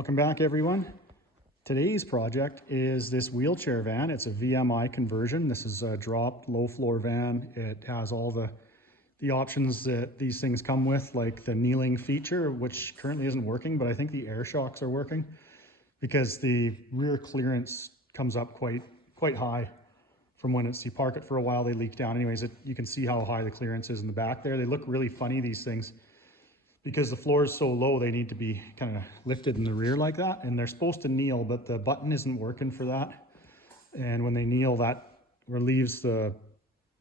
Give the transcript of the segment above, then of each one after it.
Welcome back, everyone. Today's project is this wheelchair van. It's a VMI conversion. This is a drop low floor van. It has all the options that these things come with, like the kneeling feature, which currently isn't working, but I think the air shocks are working because the rear clearance comes up quite high from when you park it for a while, they leak down. Anyways, you can see how high the clearance is in the back there. They look really funny, these things, because the floor is so low, they need to be kind of lifted in the rear like that. And they're supposed to kneel, but the button isn't working for that. And when they kneel, that relieves the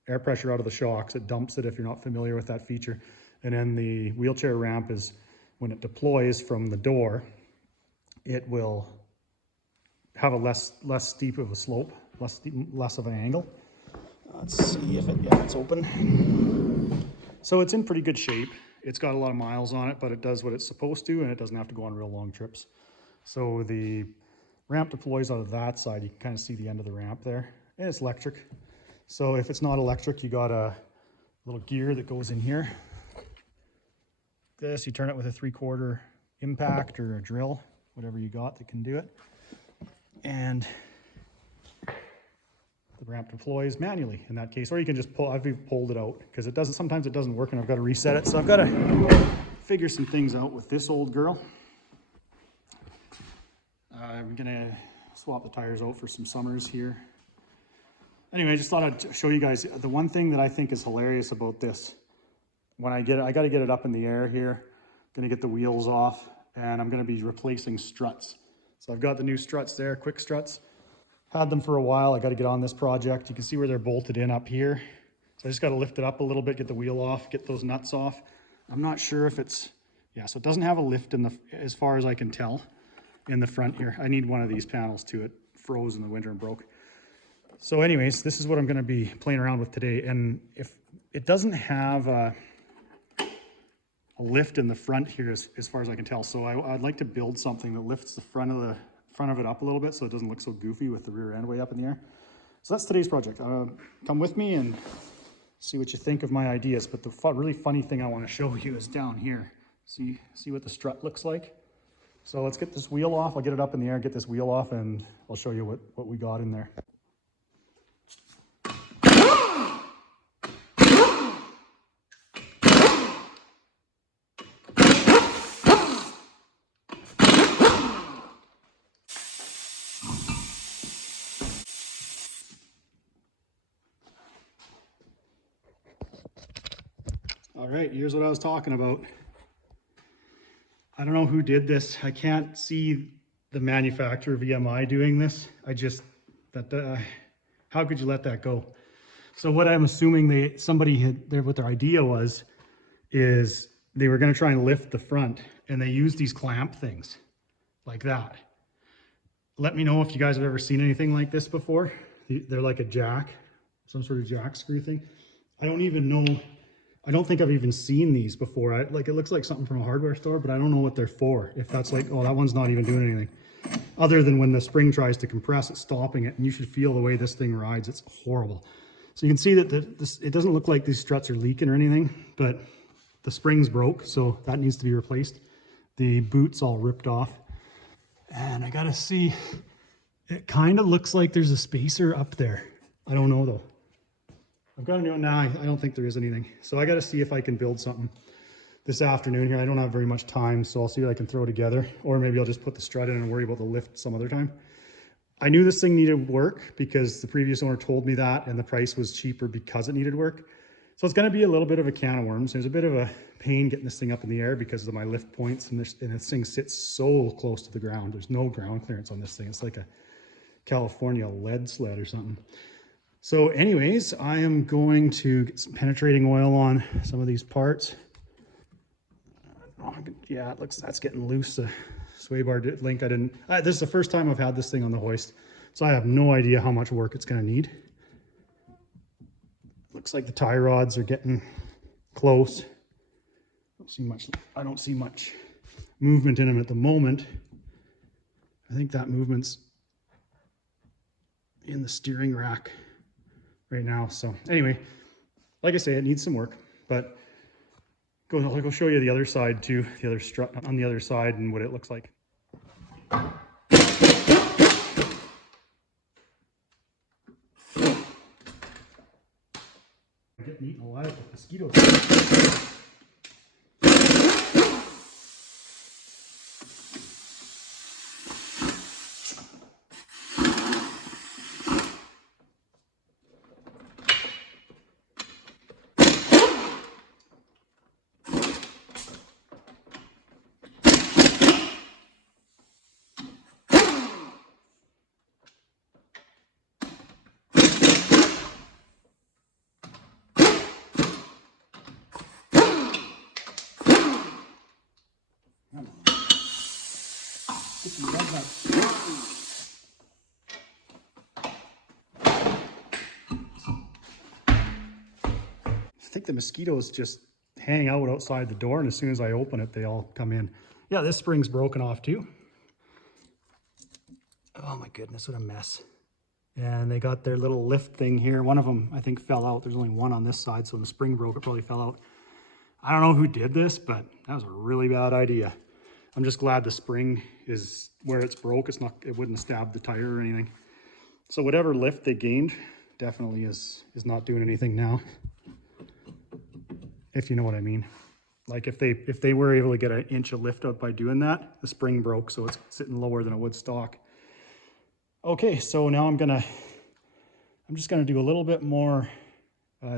air pressure out of the shocks. It dumps it if you're not familiar with that feature. And then the wheelchair ramp is, when it deploys from the door, it will have a less steep of a slope, less of an angle. Let's see if it's open. So it's in pretty good shape. It's got a lot of miles on it, but it does what it's supposed to, and it doesn't have to go on real long trips. So the ramp deploys out of that side. You can kind of see the end of the ramp there. And it's electric. So if it's not electric, you got a little gear that goes in here. You turn it with a 3/4 impact or a drill, whatever you got that can do it. And the ramp deploys manually in that case, or you can just pull. I've pulled it out because sometimes it doesn't work and I've got to reset it. So I've got to figure some things out with this old girl. I'm gonna swap the tires out for some Summers here. Anyway, I just thought I'd show you guys the one thing that I think is hilarious about this. When I get it, I got to get it up in the air here. Gonna get the wheels off, and I'm gonna be replacing struts. So I've got the new struts there, quick struts. Had them for a while. I got to get on this project. You can see where they're bolted in up here. So I just got to lift it up a little bit, get the wheel off, get those nuts off. I'm not sure if it's, yeah, so it doesn't have a lift as far as I can tell, in the front here. I need one of these panels too. It froze in the winter and broke. So anyways, this is what I'm going to be playing around with today. And if it doesn't have a lift in the front here as far as I can tell. So I'd like to build something that lifts the front of it up a little bit so it doesn't look so goofy with the rear end way up in the air. So that's today's project. Come with me and see what you think of my ideas. But the really funny thing I want to show you is down here. See what the strut looks like? So let's get this wheel off. I'll get it up in the air, get this wheel off, and I'll show you what we got in there. All right, here's what I was talking about. I don't know who did this. I can't see the manufacturer VMI doing this. How could you let that go? So what I'm assuming what their idea was, is they were going to try and lift the front, and they used these clamp things like that. Let me know if you guys have ever seen anything like this before. They're like a jack, some sort of jack screw thing. I don't think I've even seen these before. It looks like something from a hardware store, but I don't know what they're for. If that's like, oh, that one's not even doing anything. Other than when the spring tries to compress, it's stopping it, and you should feel the way this thing rides. It's horrible. So you can see that it doesn't look like these struts are leaking or anything, but the spring's broke, so that needs to be replaced. The boot's all ripped off. And I gotta see, it kind of looks like there's a spacer up there. I don't know though. I've got to do it now. I don't think there is anything. So I got to see if I can build something this afternoon here. I don't have very much time, so I'll see what I can throw together. Or maybe I'll just put the strut in and worry about the lift some other time. I knew this thing needed work because the previous owner told me that, and the price was cheaper because it needed work. So it's going to be a little bit of a can of worms. There's a bit of a pain getting this thing up in the air because of my lift points, and this thing sits so close to the ground. There's no ground clearance on this thing. It's like a California lead sled or something. So anyways, I am going to get some penetrating oil on some of these parts. Yeah, it looks, that's getting loose. The sway bar link, this is the first time I've had this thing on the hoist, so I have no idea how much work it's going to need. Looks like the tie rods are getting close. I don't see much movement in them at the moment. I think that movement's in the steering rack right now. So anyway, like I say, it needs some work, but I'll go show you the other side too, the other strut on the other side and what it looks like. Getting eaten alive with mosquitoes. Come on. Get some bugs out. I think the mosquitoes just hang out outside the door, and as soon as I open it, they all come in. Yeah, this spring's broken off too. Oh my goodness, what a mess. And they got their little lift thing here. One of them, I think, fell out. There's only one on this side, so when the spring broke, it probably fell out. I don't know who did this, but that was a really bad idea. I'm just glad the spring is where it's broke. It wouldn't stab the tire or anything. So whatever lift they gained definitely is not doing anything now. If you know what I mean. Like if they were able to get an inch of lift out by doing that, the spring broke, so it's sitting lower than it would stock. Okay, so now I'm just gonna do a little bit more,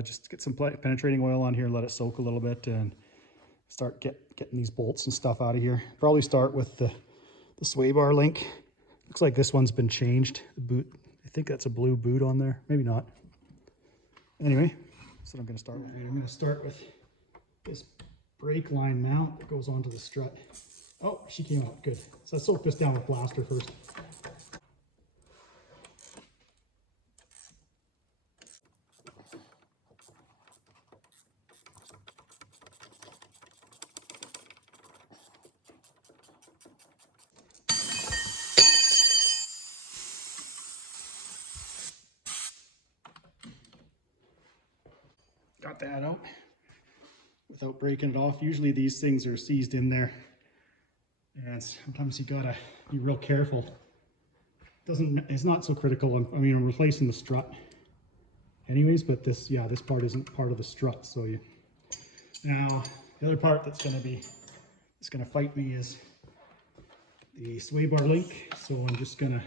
just get some penetrating oil on here, let it soak a little bit, and start getting these bolts and stuff out of here. Probably start with the sway bar link. Looks like this one's been changed. The boot, I think that's a blue boot on there. Maybe not. Anyway, that's what I'm gonna start with. I'm gonna start with this brake line mount that goes onto the strut. Oh, she came out, good. So I soak this down with plaster first. Got that out without breaking it off. Usually these things are seized in there, and sometimes you gotta be real careful. It's not so critical. I'm replacing the strut anyways, but this part isn't part of the strut. So now the other part that's gonna fight me is the sway bar link. So I'm just gonna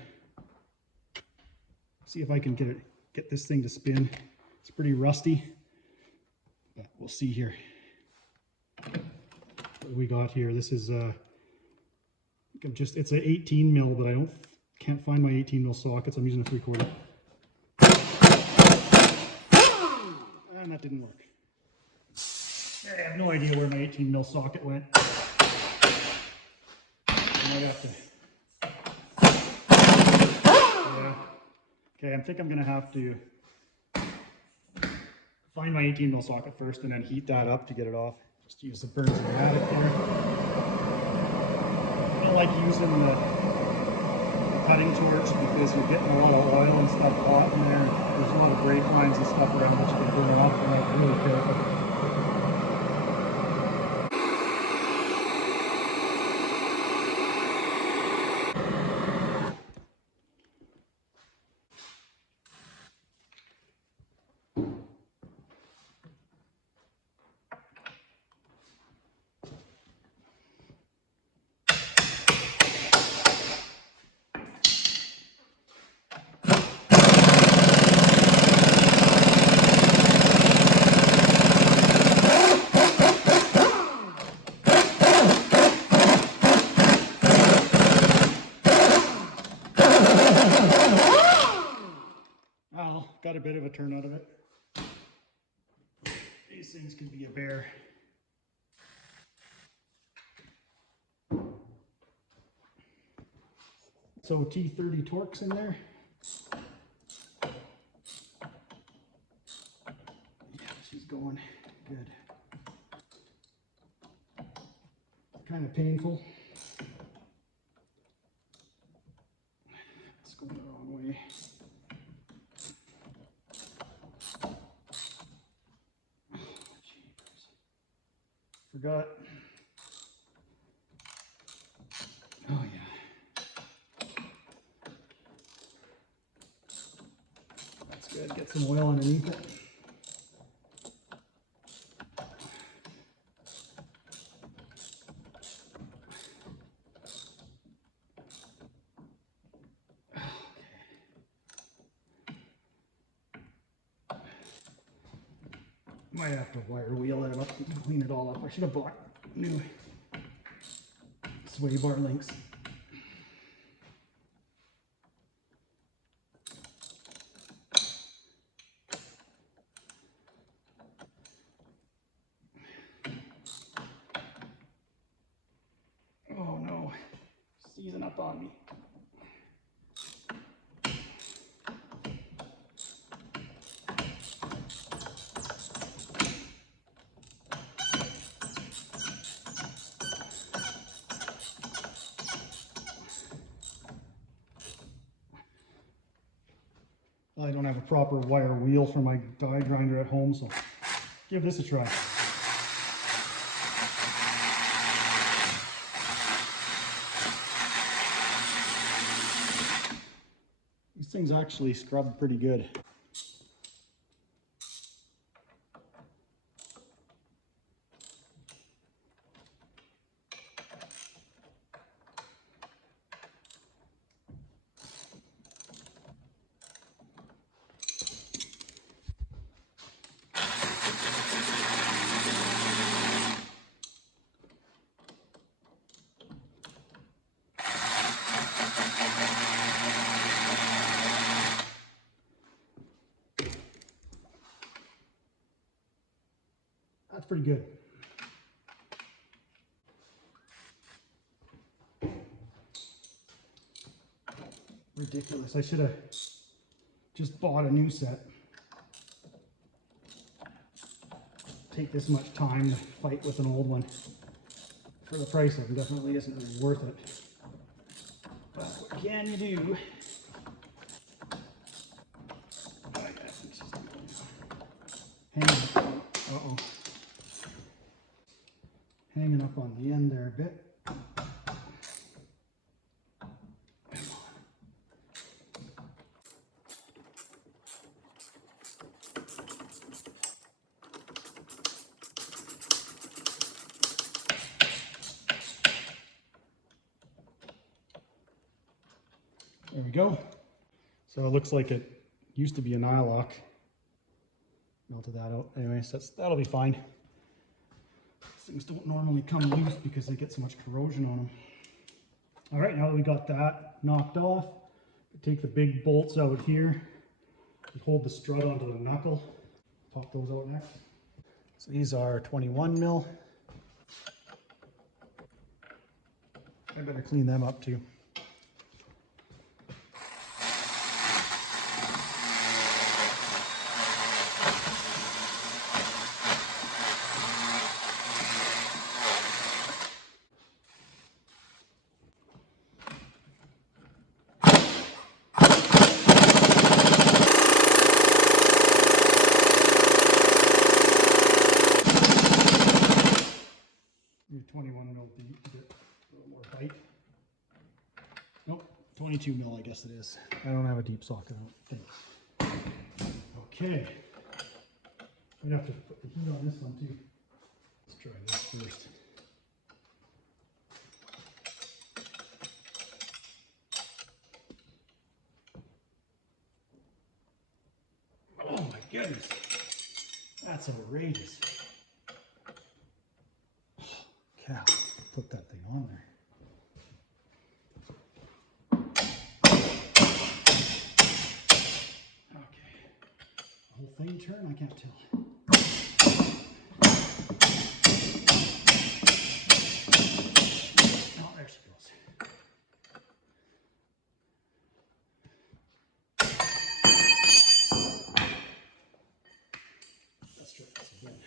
see if I can get this thing to spin. It's pretty rusty, but we'll see here. What we got here, this is it's an 18 mil, but I can't find my 18 mil sockets. I'm using a 3/4. And that didn't work. I have no idea where my 18 mil socket went. I have to. Yeah. Okay, I think I'm gonna have to find my 18 mil socket first and then heat that up to get it off. Just use the burns and attic here. I don't like using the cutting torch because you're getting a lot of oil and stuff hot in there. There's a lot of brake lines and stuff around that you can burn it off, and I'm really careful. Well, got a bit of a turn out of it. These things can be a bear. So T30 Torque's in there. Yeah, she's going good. Kind of painful. It's going the wrong way. Forgot. Oh yeah. some oil underneath it. Might have to wire wheel it up and clean it all up. I should have bought new sway bar links. Oh no, seizing up on me. I don't have a proper wire wheel for my die grinder at home, so give this a try. These things actually scrub pretty good. That's pretty good. Ridiculous. I should have just bought a new set. Take this much time to fight with an old one. For the price of it, definitely isn't really worth it. But what can you do? Hanging up on the end there a bit. There we go. So it looks like it used to be a nylock. Melted that out. Anyways, that'll be fine. Things don't normally come loose because they get so much corrosion on them. All right, now that we got that knocked off, take the big bolts out here. You hold the strut onto the knuckle. Pop those out next. So these are 21 mil. I better clean them up too. Your 21 mil deep to get a little more height. Nope, 22 mil I guess it is. I don't have a deep socket, I don't think. Okay. I'm gonna have to put the heat on this one too. Let's try this first. Oh my goodness. That's outrageous. Cow, put that thing on there. Okay. The whole thing turn? I can't tell. Oh, there she goes. Let's try this again.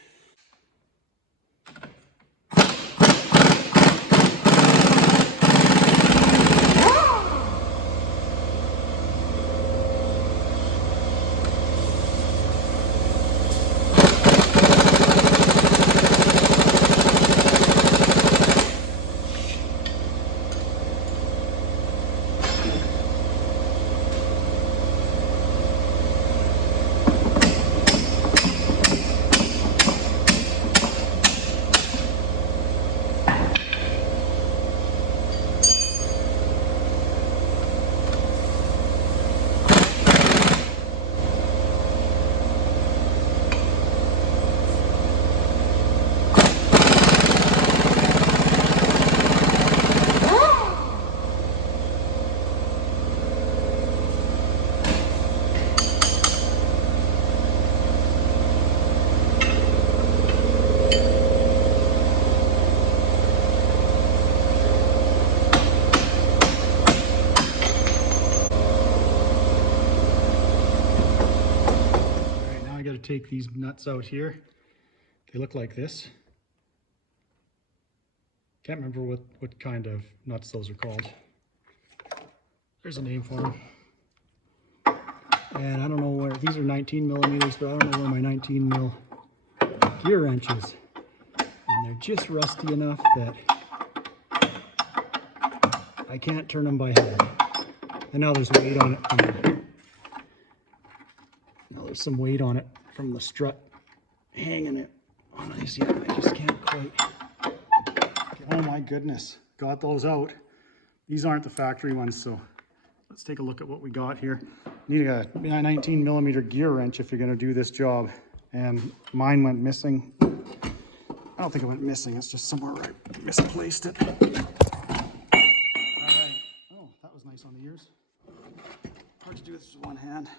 take these nuts out here. They look like this. Can't remember what kind of nuts those are called. There's a name for them. And I don't know where, these are 19 millimeters, but I don't know where my 19 mil gear wrench is. And they're just rusty enough that I can't turn them by hand. And now there's weight on it. Now there's some weight on it from the strut hanging it on this. Yeah, I just can't quite. Oh my goodness, got those out. These aren't the factory ones, so let's take a look at what we got here. Need a 19 millimeter gear wrench if you're going to do this job. And mine went missing. I don't think it went missing, it's just somewhere where I misplaced it. All right. Oh, that was nice on the ears. Hard to do this with one hand.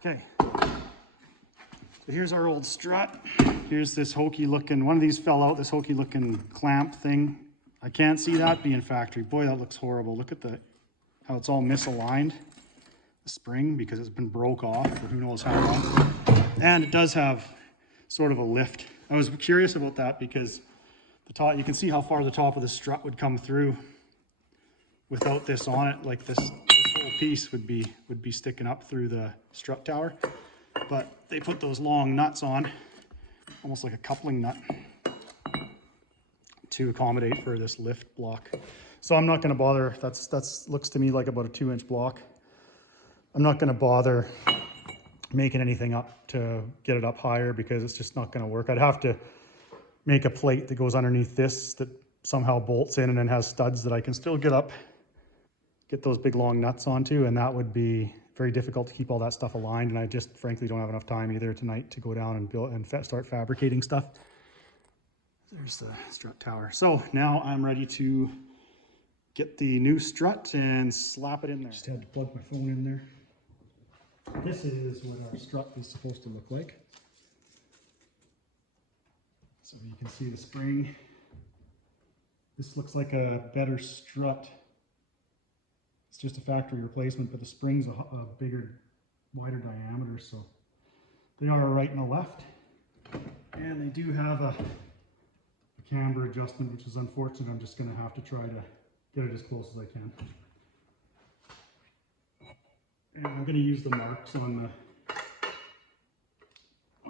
Okay. So here's our old strut. Here's this hokey looking, one of these fell out, this hokey looking clamp thing. I can't see that being factory. Boy, that looks horrible. Look at how it's all misaligned. The spring, because it's been broke off for who knows how long. And it does have sort of a lift. I was curious about that because the top, you can see how far the top of the strut would come through without this on it. Like this whole piece would be sticking up through the strut tower. But they put those long nuts on, almost like a coupling nut, to accommodate for this lift block. So I'm not going to bother. That's looks to me like about a 2-inch block. I'm not going to bother making anything up to get it up higher because it's just not going to work. I'd have to make a plate that goes underneath this that somehow bolts in and then has studs that I can still get those big long nuts onto, and that would be very difficult to keep all that stuff aligned, and I just frankly don't have enough time either tonight to go down and build and start fabricating stuff. There's the strut tower. So now I'm ready to get the new strut and slap it in there. Just had to plug my phone in there. This is what our strut is supposed to look like. So you can see the spring. This looks like a better strut. It's just a factory replacement, but the spring's a bigger, wider diameter, so they are a right and a left. And they do have a camber adjustment, which is unfortunate. I'm just going to have to try to get it as close as I can. And I'm going to use the marks on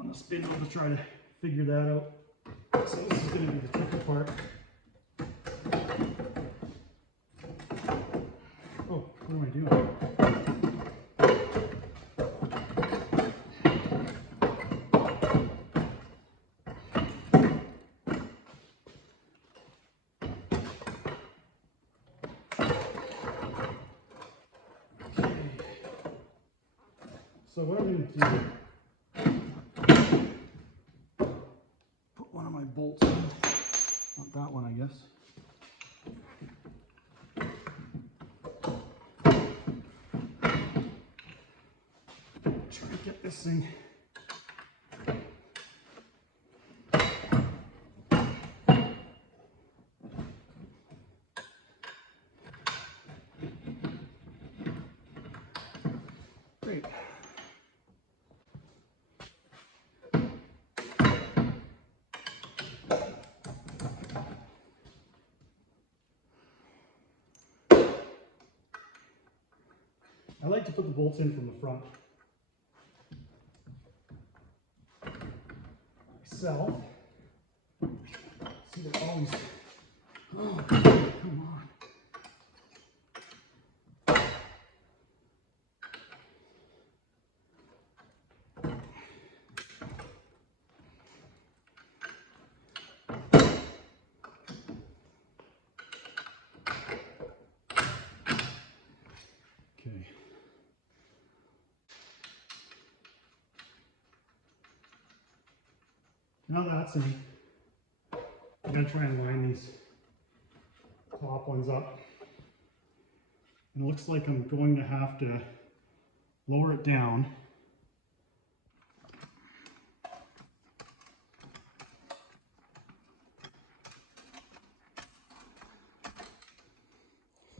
the spindle to try to figure that out. So this is going to be the tricky part. Oh, what am I doing? So what I'm going to do, put one of my bolts in, not that one I guess. Try to get this thing great. I like to put the bolts in from the front myself. See, they're always, oh, come on. Okay. Now that's in, I'm going to try and line these top ones up. And it looks like I'm going to have to lower it down.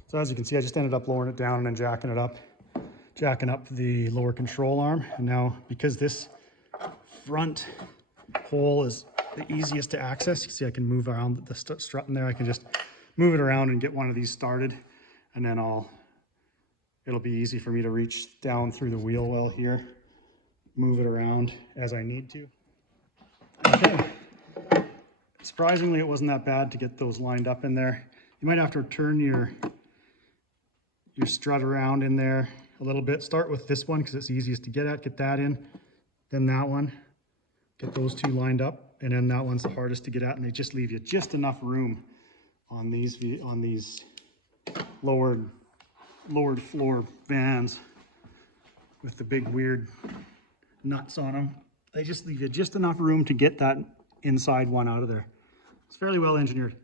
So as you can see, I just ended up lowering it down and then jacking up the lower control arm. And now, because this front hole is the easiest to access. You see I can move around the strut in there. I can just move it around and get one of these started, and then it'll be easy for me to reach down through the wheel well here, move it around as I need to. Okay. Surprisingly, it wasn't that bad to get those lined up in there. You might have to turn your strut around in there a little bit. Start with this one because it's easiest to get at. Get that in, then that one. Get those two lined up, and then that one's the hardest to get at, and they just leave you just enough room on these lowered floor vans with the big weird nuts on them. They just leave you just enough room to get that inside one out of there. It's fairly well engineered.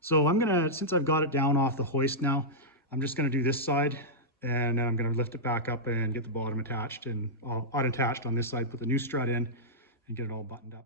So I'm gonna, since I've got it down off the hoist now, I'm just gonna do this side, and then I'm gonna lift it back up and get the bottom attached and unattached on this side, put the new strut in and get it all buttoned up.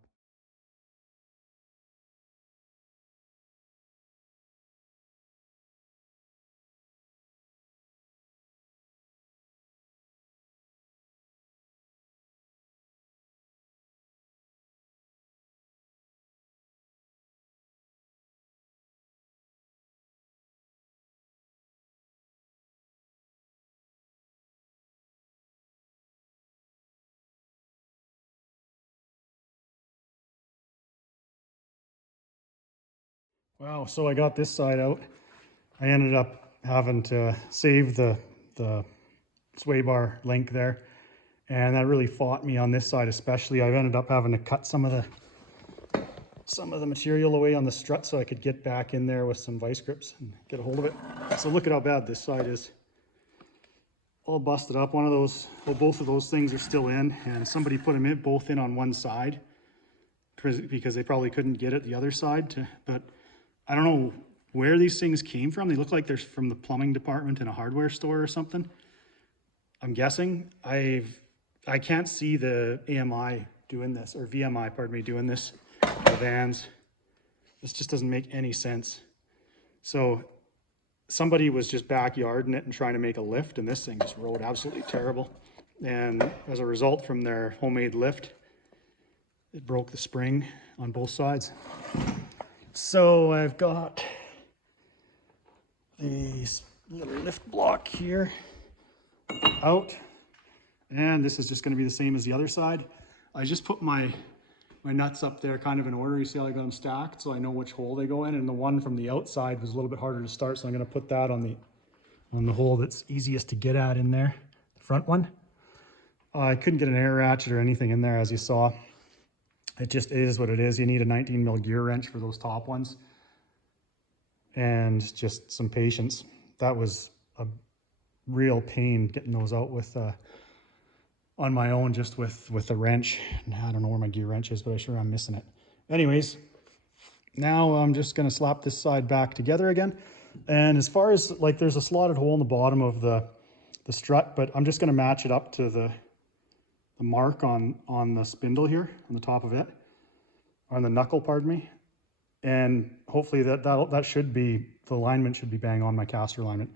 Wow, so I got this side out. I ended up having to save the sway bar link there, and that really fought me on this side especially. I've ended up having to cut some of the material away on the strut so I could get back in there with some vice grips and get a hold of it. So look at how bad this side is. All busted up. One of those, well, both of those things are still in, and somebody put them in both in on one side because they probably couldn't get it the other side. But I don't know where these things came from. They look like they're from the plumbing department in a hardware store or something. I'm guessing. I can't see the AMI doing this, or VMI, pardon me, doing this. The vans. This just doesn't make any sense. So somebody was just backyarding it and trying to make a lift, and this thing just rode absolutely terrible. And as a result from their homemade lift, it broke the spring on both sides. So I've got this little lift block here out, and this is just going to be the same as the other side. I just put my nuts up there kind of in order. You see how I got them stacked, so I know which hole they go in, and the one from the outside was a little bit harder to start, so I'm going to put that on the hole that's easiest to get at in there, the front one. I couldn't get an air ratchet or anything in there, as you saw. It just is what it is. You need a 19 mil gear wrench for those top ones, and just some patience. That was a real pain getting those out with on my own, just with the wrench. I don't know where my gear wrench is, but I sure I'm missing it. Anyways, now I'm just gonna slap this side back together again. And as far as, like, there's a slotted hole in the bottom of the strut, but I'm just gonna match it up to the mark on the spindle here, on the top of it, on the knuckle, pardon me. And hopefully that should be, the alignment should be bang on my caster alignment.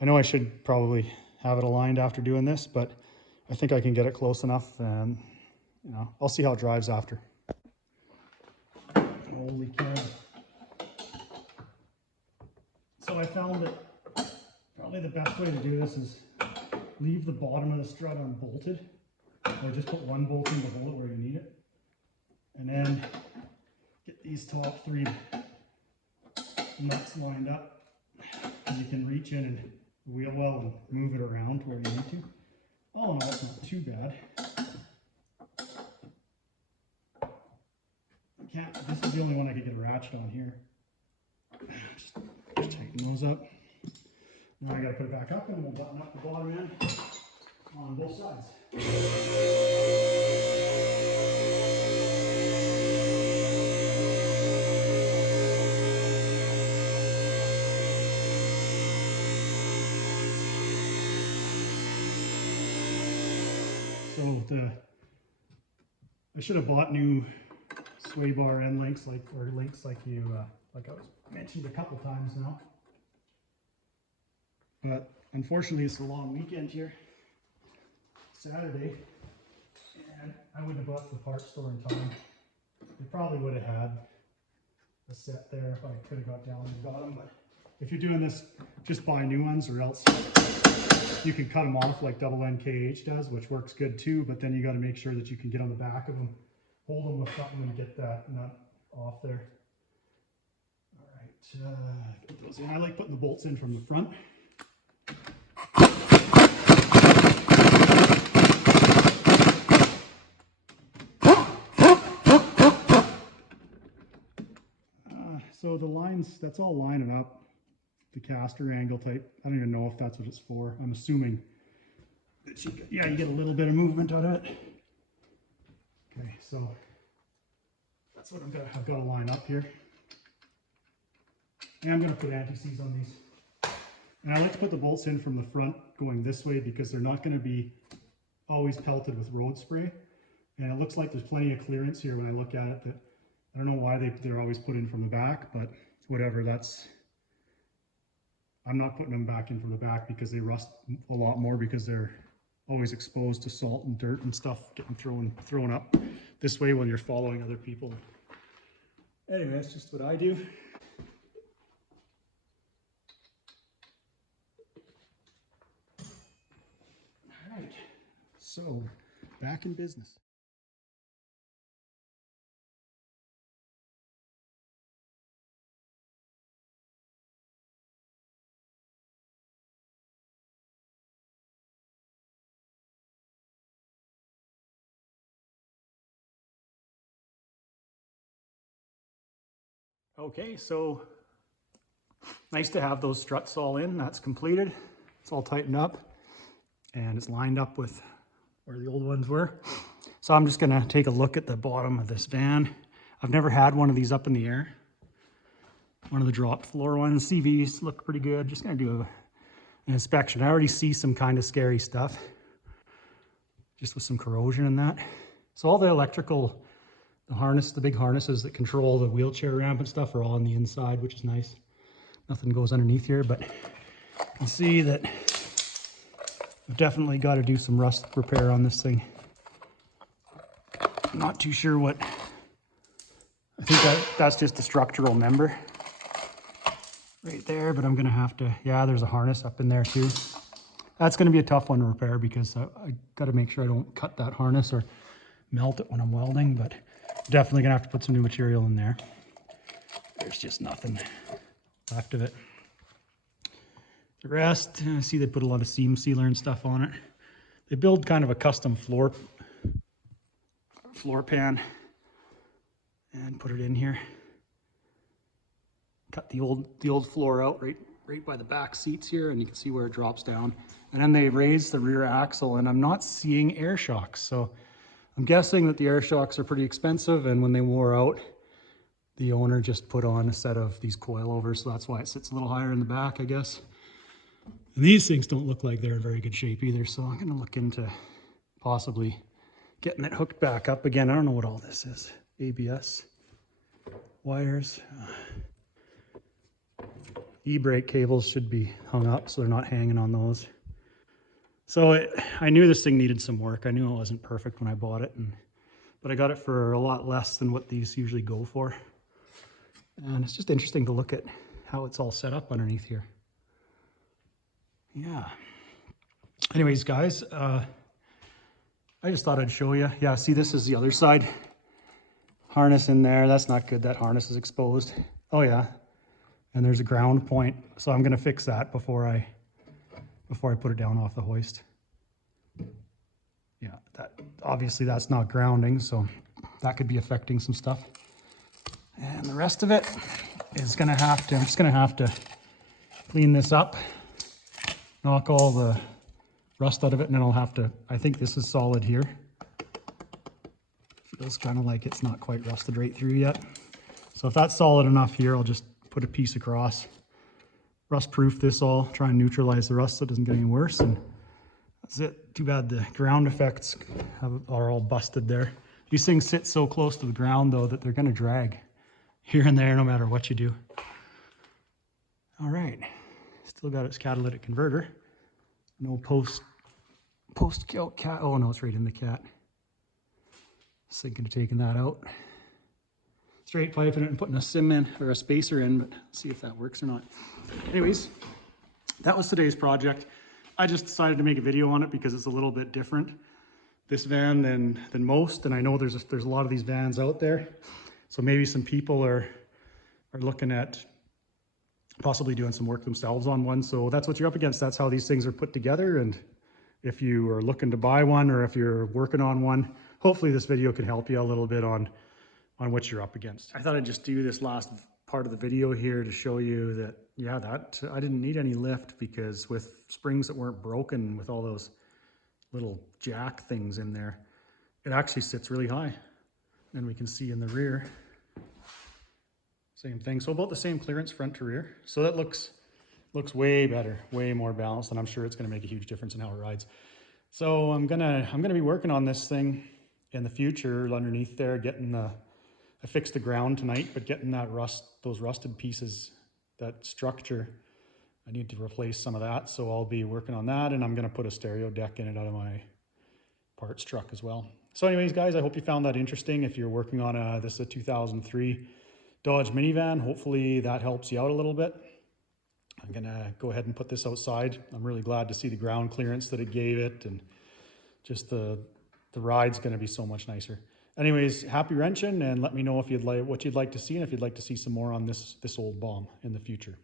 I know I should probably have it aligned after doing this, but I think I can get it close enough, and you know, I'll see how it drives after. Holy cow. So I found that probably the best way to do this is leave the bottom of the strut unbolted, or just put one bolt in to hold it where you need it. And then get these top three nuts lined up, and you can reach in and wheel well and move it around where you need to. Oh, no, that's not too bad. This is the only one I could get a ratchet on here. Just tighten those up. Now I gotta put it back up, and we'll button up the bottom end on both sides. So I should have bought new sway bar end links, like you like I was mentioned a couple times now. But unfortunately, it's a long weekend here, Saturday, And I wouldn't have bought the parts store in time. They probably would have had a set there if I could have got down and got them. But if you're doing this, just buy new ones, or else you can cut them off like double NKH does, which works good too. But then you got to make sure that you can get on the back of them, hold them with something, and get that nut off there. All right, put those in. I like putting the bolts in from the front. So the lines, that's all lining up, the caster angle type. I don't even know if that's what it's for. I'm assuming that you get a little bit of movement out of it. Okay, so that's what I've got to line up here. And I'm going to put anti-seize on these. And I like to put the bolts in from the front going this way because they're not going to be always pelted with road spray. And it looks like there's plenty of clearance here when I look at it. That I don't know why they're always put in from the back, but whatever, I'm not putting them back in from the back because they rust a lot more because they're always exposed to salt and dirt and stuff getting thrown up this way when you're following other people. Anyway, that's just what I do. All right, so back in business. Okay, so nice to have those struts all in. That's completed. It's all tightened up and it's lined up with where the old ones were. So I'm just gonna take a look at the bottom of this van. I've never had one of these up in the air. One of the drop floor ones. CVs look pretty good. Just gonna do an inspection. I already see some kind of scary stuff, just with some corrosion and that. So all the electrical, the big harnesses that control the wheelchair ramp and stuff are all on the inside, which is nice. Nothing goes underneath here, but you can see that I've definitely got to do some rust repair on this thing. I'm not too sure what, I think that's just a structural member right there, but I'm gonna have to, yeah, there's a harness up in there too. That's gonna be a tough one to repair because I gotta make sure I don't cut that harness or melt it when I'm welding, but definitely gonna have to put some new material in there. There's just nothing left of it. The rest, I see they put a lot of seam sealer and stuff on it. They build kind of a custom floor pan and put it in here. Cut the old floor out right by the back seats here, and you can see where it drops down. And then they raised the rear axle, and I'm not seeing air shocks. So I'm guessing that the air shocks are pretty expensive, and when they wore out, the owner just put on a set of these coilovers, so that's why it sits a little higher in the back, I guess. And these things don't look like they're in very good shape either, so I'm gonna look into possibly getting it hooked back up again. I don't know what all this is. ABS wires. E-brake cables should be hung up so they're not hanging on those. So I knew this thing needed some work. I knew it wasn't perfect when I bought it, but I got it for a lot less than what these usually go for. And it's just interesting to look at how it's all set up underneath here. Yeah. Anyways, guys, I just thought I'd show you. Yeah, see, this is the other side. Harness in there. That's not good. That harness is exposed. Oh yeah. And there's a ground point. So I'm gonna fix that before I put it down off the hoist. Yeah, obviously that's not grounding, so that could be affecting some stuff. And the rest of it is I'm just gonna have to clean this up, knock all the rust out of it, and then I'll have to, I think this is solid here. Feels kind of like it's not quite rusted right through yet. So if that's solid enough here, I'll just put a piece across, rust proof this all, try and neutralize the rust so it doesn't get any worse, and that's it. Too bad the ground effects are all busted there. These things sit so close to the ground though that they're gonna drag here and there no matter what you do. All right, still got its catalytic converter. No post cat, oh no, it's right in the cat. Just thinking of taking that out. Straight piping it and putting a sim in, or a spacer in, but see if that works or not. Anyways, that was today's project. I just decided to make a video on it because it's a little bit different, this van, than most. And I know there's a lot of these vans out there. So maybe some people are looking at possibly doing some work themselves on one. So that's what you're up against. That's how these things are put together. And if you are looking to buy one, or if you're working on one, hopefully this video can help you a little bit on what you're up against. I thought I'd just do this last part of the video here to show you that, yeah, that I didn't need any lift, because with springs that weren't broken, with all those little jack things in there, it actually sits really high. And we can see in the rear, same thing. So about the same clearance front to rear. So that looks way better, way more balanced, and I'm sure it's gonna make a huge difference in how it rides. So I'm gonna be working on this thing in the future underneath there, I fixed the ground tonight, but getting those rusted pieces, that structure, I need to replace some of that. So I'll be working on that, and I'm gonna put a stereo deck in it out of my parts truck as well. So anyways, guys, I hope you found that interesting. If you're working on this is a 2003 Dodge minivan, hopefully that helps you out a little bit. I'm gonna go ahead and put this outside. I'm really glad to see the ground clearance that it gave it, and just the ride's gonna be so much nicer. Anyways, happy wrenching, and let me know if what you'd like to see, and if you'd like to see some more on this old bomb in the future.